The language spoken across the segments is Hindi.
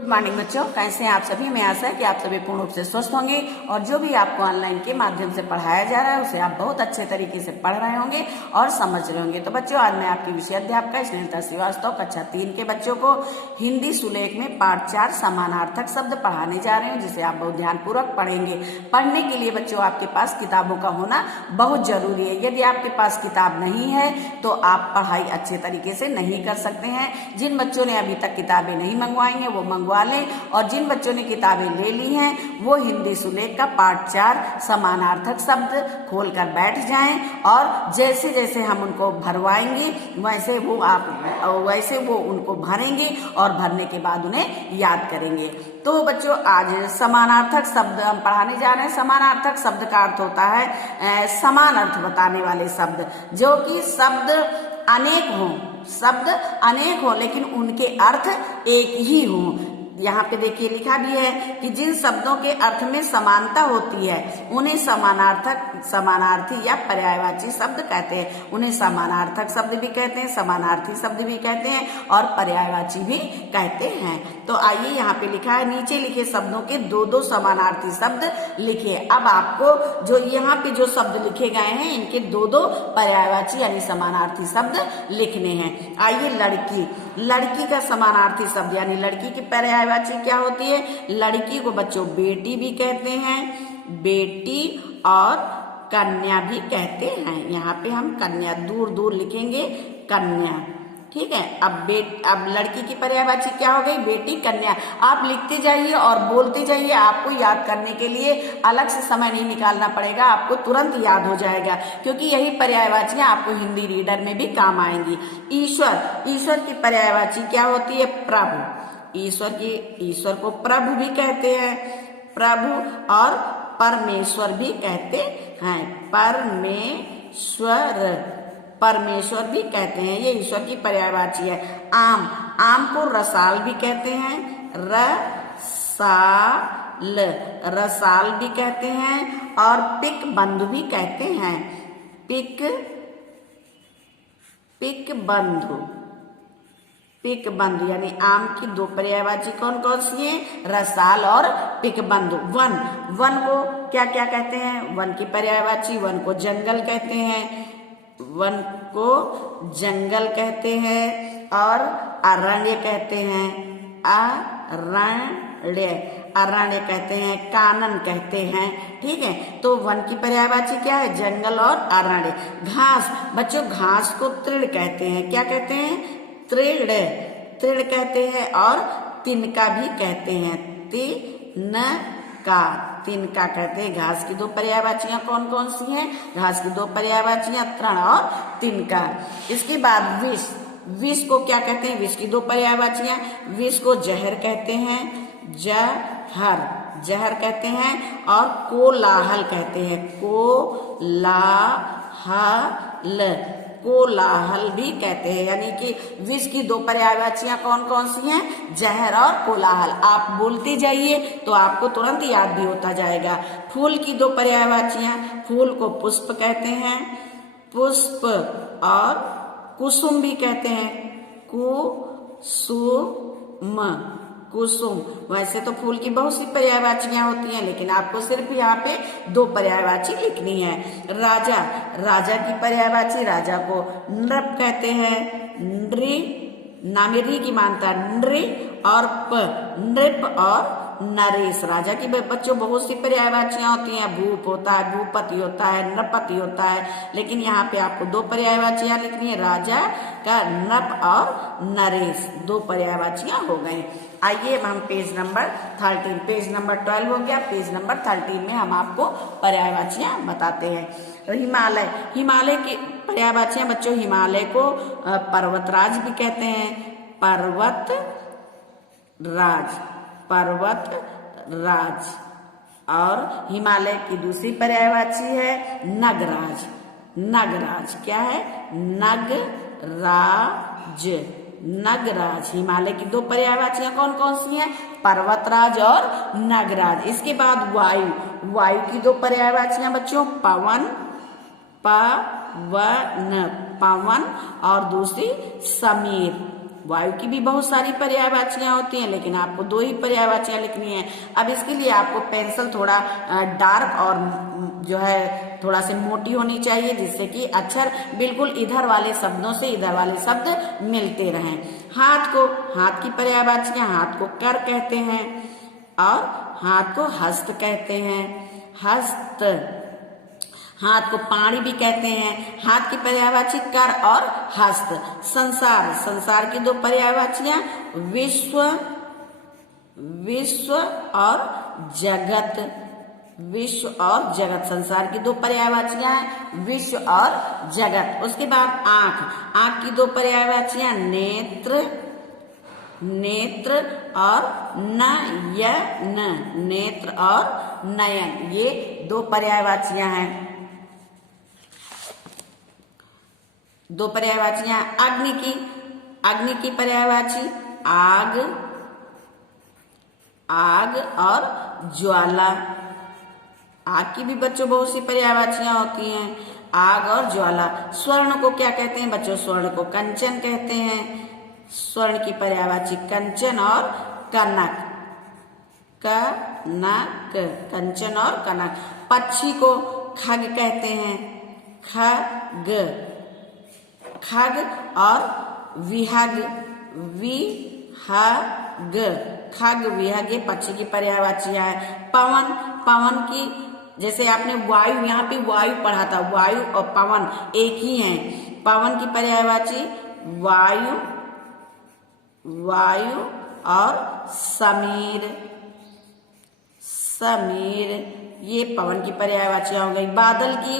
गुड मॉर्निंग बच्चों, कैसे हैं आप सभी। मैं आशा है कि आप सभी पूर्ण रूप से स्वस्थ होंगे और जो भी आपको ऑनलाइन के माध्यम से पढ़ाया जा रहा है उसे आप बहुत अच्छे तरीके से पढ़ रहे होंगे और समझ रहे होंगे। तो बच्चों, आज मैं आपकी विषय अध्यापिका स्नेहलता श्रीवास्तव कक्षा 3 के बच्चों को हिंदी सुलेख में पाठ 4 समानार्थक शब्द पढ़ाने जा रहे हैं, जिसे आप बहुत ध्यानपूर्वक पढ़ेंगे। पढ़ने के लिए बच्चों आपके पास किताबों का होना बहुत जरूरी है। यदि आपके पास किताब नहीं है तो आप पढ़ाई अच्छे तरीके से नहीं कर सकते हैं। जिन बच्चों ने अभी तक किताबें नहीं मंगवाई हैं वो मंगवा लें, और जिन बच्चों ने किताबें ले ली हैं वो हिंदी सुलेख का पाठ 4 समानार्थक शब्द खोलकर बैठ जाएं, और जैसे जैसे हम उनको भरवाएंगे वैसे वो उनको भरेंगे और भरने के बाद उन्हें याद करेंगे। तो बच्चों, आज समानार्थक शब्द हम पढ़ाने जा रहे हैं। समानार्थक शब्द का अर्थ होता है समान अर्थ बताने वाले शब्द, जो कि शब्द अनेक हो लेकिन उनके अर्थ एक ही हो। यहाँ पे देखिए लिखा भी है कि जिन शब्दों के अर्थ में समानता होती है उन्हें समानार्थी या पर्यायवाची शब्द कहते हैं। उन्हें समानार्थक शब्द भी कहते हैं, समानार्थी शब्द भी कहते हैं और पर्यायवाची भी कहते हैं। तो आइए, यहाँ पे लिखा है नीचे लिखे शब्दों के दो समानार्थी शब्द लिखिए। अब आपको जो यहाँ पे जो शब्द लिखे गए हैं इनके दो पर्यायवाची यानी समानार्थी शब्द लिखने हैं। आइए, लड़की का समानार्थी शब्द यानी लड़की की पर्यायवाची क्या होती है। लड़की को बच्चों बेटी भी कहते हैं, बेटी और कन्या भी कहते हैं। यहाँ पे हम कन्या दूर दूर लिखेंगे, कन्या, ठीक है। अब लड़की की पर्यायवाची क्या हो गई, बेटी, कन्या। आप लिखते जाइए और बोलते जाइए, आपको याद करने के लिए अलग से समय नहीं निकालना पड़ेगा, आपको तुरंत याद हो जाएगा, क्योंकि यही पर्यायवाचियां आपको हिंदी रीडर में भी काम आएंगी। ईश्वर की पर्यायवाची क्या होती है, प्रभु। ईश्वर को प्रभु भी कहते हैं, प्रभु, और परमेश्वर भी कहते हैं, परमेश्वर भी कहते हैं। ये ईश्वर की पर्यायवाची है। आम को रसाल भी कहते हैं, रसाल भी कहते हैं, और पिक बंधु भी कहते हैं, पिक बंधु यानी आम की दो पर्यायवाची कौन कौन सी हैं, रसाल और पिक बंधु। वन को क्या क्या कहते हैं, वन की पर्यायवाची, वन को जंगल कहते हैं, और अरण्य कहते हैं, अरण्य कहते हैं, कानन कहते हैं, ठीक है। तो वन की पर्यायवाची क्या है, जंगल और अरण्य। घास, बच्चों घास को तृण कहते हैं, क्या कहते हैं, तृण कहते हैं, और तिनका भी कहते हैं, तिनका कहते हैं। घास की दो पर्यायवाचियां कौन कौन सी हैं, घास की दो पर्यायवाचियां तृण और तिनका। इसके बाद विष को क्या कहते हैं, विष की दो पर्यायवाचियां, विष को जहर कहते हैं, जहर कहते हैं, और कोलाहल कहते हैं, कोलाहल भी कहते हैं। यानी कि विष की दो पर्यायवाचियां कौन कौन सी हैं, जहर और कोलाहल। आप बोलते जाइए तो आपको तुरंत याद भी होता जाएगा। फूल की दो पर्यायवाचियां, फूल को पुष्प कहते हैं, पुष्प, और कुसुम भी कहते हैं, कुसुम। वैसे तो फूल की बहुत सी पर्यायवाचियां होती हैं, लेकिन आपको सिर्फ यहाँ पे दो पर्यायवाची लिखनी है। राजा की पर्यायवाची, राजा को नृप कहते हैं, नामेरी की मानता नृ, और नृप और नरेश। राजा की बच्चों बहुत सी पर्यायवाचियां होती हैं, भूप होता है, भूपति होता है, नृपति होता है, लेकिन यहाँ पे आपको दो पर्यायवाचियां लिखनी है, राजा का नृप और नरेश, दो पर्यायवाचियां हो गई। आइए हम पेज नंबर 12 हो गया, पेज नंबर 13 में हम आपको पर्यायवाचियां बताते हैं। तो हिमालय की पर्यायवाचियां बच्चों, हिमालय को पर्वतराज भी कहते हैं, पर्वतराज, और हिमालय की दूसरी पर्यायवाची है नगराज। क्या है, नगराज। हिमालय की दो पर्यायवाचियां कौन कौन सी हैं, पर्वतराज और नगराज। इसके बाद वायु की दो पर्यायवाचियां बच्चों, पवन, और दूसरी वायु की भी बहुत सारी पर्यायवाचियां होती हैं, लेकिन आपको 2 ही पर्यायवाचियां लिखनी है। अब इसके लिए आपको पेंसिल थोड़ा डार्क और जो है थोड़ा सी मोटी होनी चाहिए, जिससे कि अक्षर बिल्कुल इधर वाले शब्दों से इधर वाले शब्द मिलते रहें। हाथ की पर्यायवाचियां, हाथ को कर कहते हैं और हाथ को हस्त कहते हैं। हस्त, हाथ को पाणी भी कहते हैं। हाथ की पर्यायवाची कर और हस्त। संसार की 2 पर्यायवाचियां विश्व और जगत। विश्व और जगत, संसार की 2 पर्यायवाचियां हैं, विश्व और जगत। उसके बाद आंख की 2 पर्यायवाचियां नेत्र और नयन। नेत्र और नयन, ये 2 पर्यायवाचियां हैं। 2 पर्यायवाचियां अग्नि की पर्यायवाची आग और ज्वाला। आग की भी बच्चों बहुत सी पर्यायवाचियां होती हैं, आग और ज्वाला। स्वर्ण को क्या कहते हैं बच्चों? स्वर्ण को कंचन कहते हैं। स्वर्ण की पर्यायवाची कंचन और कनक। कंचन और कनक। पक्षी को खग कहते हैं। खग और विहग। खग विहग, ये पक्षी की पर्यायवाचियां है। पवन की, जैसे आपने वायु, यहाँ पे वायु पढ़ा था, वायु और पवन एक ही हैं। पवन की पर्यायवाची वायु और समीर। ये पवन की पर्यायवाचियां हो गई। बादल की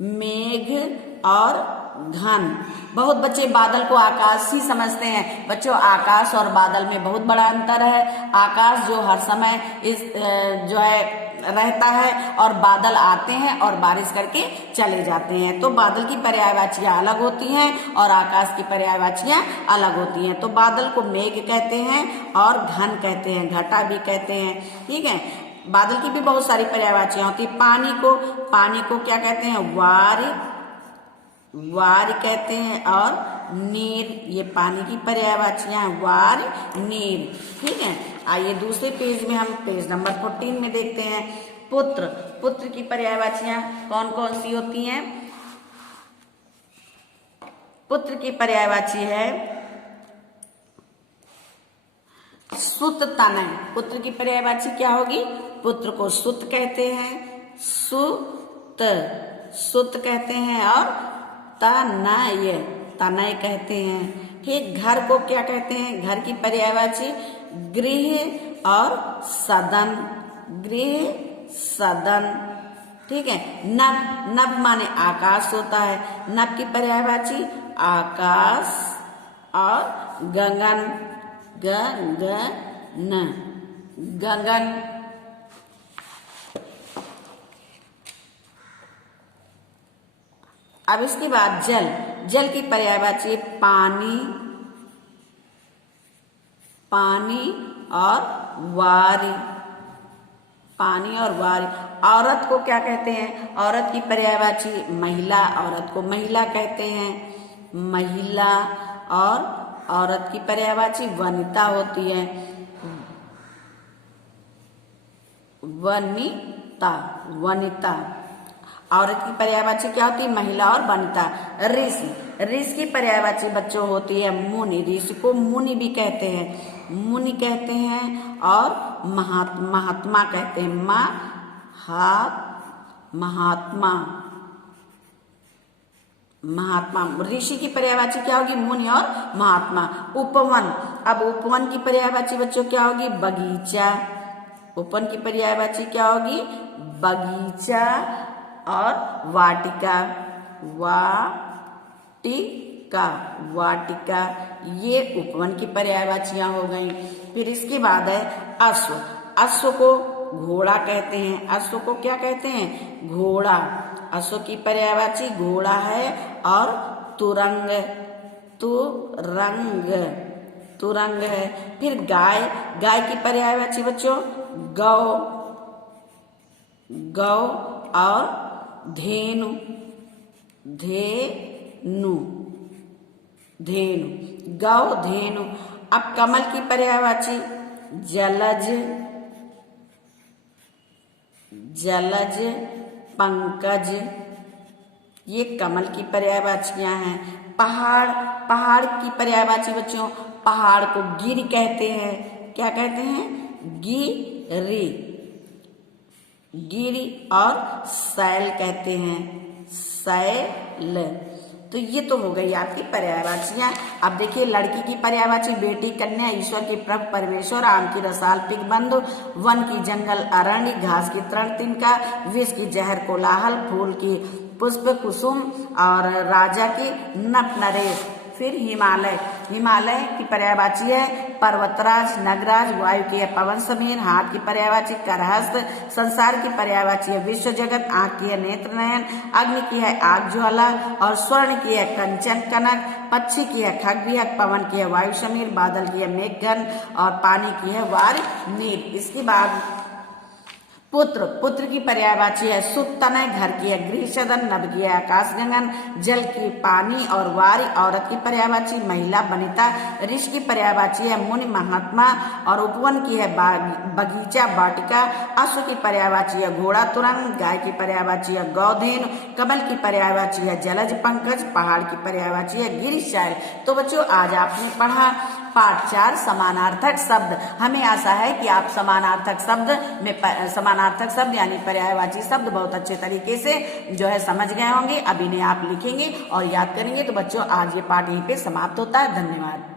मेघ और घन। बहुत बच्चे बादल को आकाश ही समझते हैं। बच्चों, आकाश और बादल में बहुत बड़ा अंतर है। आकाश जो हर समय जो है रहता है और बादल आते हैं और बारिश करके चले जाते हैं। तो बादल की पर्यायवाचियां अलग होती हैं और आकाश की पर्यायवाचियां अलग होती हैं। तो बादल को मेघ कहते हैं और घन कहते हैं, घटा भी कहते हैं। ठीक है, बादल की भी बहुत सारी पर्यायवाचियां होती है। पानी को क्या कहते हैं? वार कहते हैं और नीर, ये पानी की पर्यायवाचियां वार नीर। ठीक है, आइए दूसरे पेज में हम पेज नंबर 14 में देखते हैं। पुत्र की पर्यायवाचियां कौन कौन सी होती हैं? पुत्र की पर्यायवाची है सुत तनय। पुत्र की पर्यायवाची क्या होगी? पुत्र को सुत कहते हैं, सुत कहते हैं और तनय कहते हैं। ठीक, घर को क्या कहते हैं? घर की पर्यायवाची गृह और सदन। ठीक है, नभ माने आकाश होता है। नभ की पर्यायवाची आकाश और गगन। गगन। अब इसके बाद जल की पर्यायवाची पानी और वारी। औरत को क्या कहते हैं? औरत की पर्यायवाची महिला। औरत को महिला कहते हैं, महिला। और औरत की पर्यायवाची वनिता होती है, वनिता। औरत की पर्यायवाची क्या होती है? महिला और वनिता। ऋषि की पर्यायवाची बच्चों होती है मुनि। ऋषि को मुनि भी कहते हैं और महात्मा कहते हैं, महात्मा। ऋषि की पर्यायवाची क्या होगी? मुनि और महात्मा। उपवन। अब उपवन की पर्यायवाची बच्चों क्या होगी? बगीचा। उपवन की पर्यायवाची क्या होगी? बगीचा और वाटिका। ये उपवन की पर्यायवाचियां हो गई। फिर इसके बाद है अश्व। अश्व को घोड़ा कहते हैं। अश्व को क्या कहते हैं? घोड़ा। अश्व की पर्यायवाची घोड़ा है और तुरंग है। फिर गाय की पर्यायवाची बच्चों गौ और धेनु। धेनु, गौ धेनु। अब कमल की पर्यायवाची जलज, जलज, पंकज, ये कमल की पर्यायवाचियां हैं। पहाड़, पहाड़ की पर्यायवाची बच्चों, पहाड़ को गिर कहते हैं। क्या कहते हैं? गिरी, गिरी। और शैल कहते हैं, शैल। तो ये तो हो गई आपकी पर्यायवाचियां। अब देखिए लड़की की पर्यायवाची बेटी, कन्या, ईश्वर की प्रभु परमेश्वर, आम की रसाल पिग बंधु, वन की जंगल अरण्य, घास की तृण तिनका, विष की जहर कोलाहल, फूल की पुष्प कुसुम और राजा की नप नरेश। फिर हिमालय, हिमालय की पर्यायवाची है पर्वतराज, नगराज, वायु की है पवन समीर, हाथ की पर्यायवाची करहस्त, संसार की पर्यायवाची है विश्व जगत, आंख की है नेत्र नयन, अग्नि की है आग ज्वाला और स्वर्ण की है कंचन कनक, पक्षी की है खग विहग, पवन की है वायु समीर, बादल की है मेघघन और पानी की है वार नीर। इसके बाद पुत्र, पुत्र की पर्यायवाची है सुत तनय, घर की है गृह सदन, नभ की है आकाश गगन, जल की पानी और वारी। औरत की पर्यायवाची महिला वनिता, ऋषि की पर्यायवाची है मुनि महात्मा और उपवन की है बगीचा वाटिका, अश्व की पर्यायवाची है घोड़ा तुरंग, गाय की पर्यायवाची है गौधेनु, कमल की पर्यायवाची है जलज पंकज, पहाड़ की पर्यायवाची है गिरिशैल। तो बच्चों आज आपने पढ़ा पाठ 4 समानार्थक शब्द। हमें आशा है कि आप समानार्थक शब्द में समानार्थक शब्द यानी पर्यायवाची शब्द बहुत अच्छे तरीके से जो है समझ गए होंगे। अब इन्हें आप लिखेंगे और याद करेंगे। तो बच्चों आज ये पाठ यहीं पे समाप्त होता है। धन्यवाद।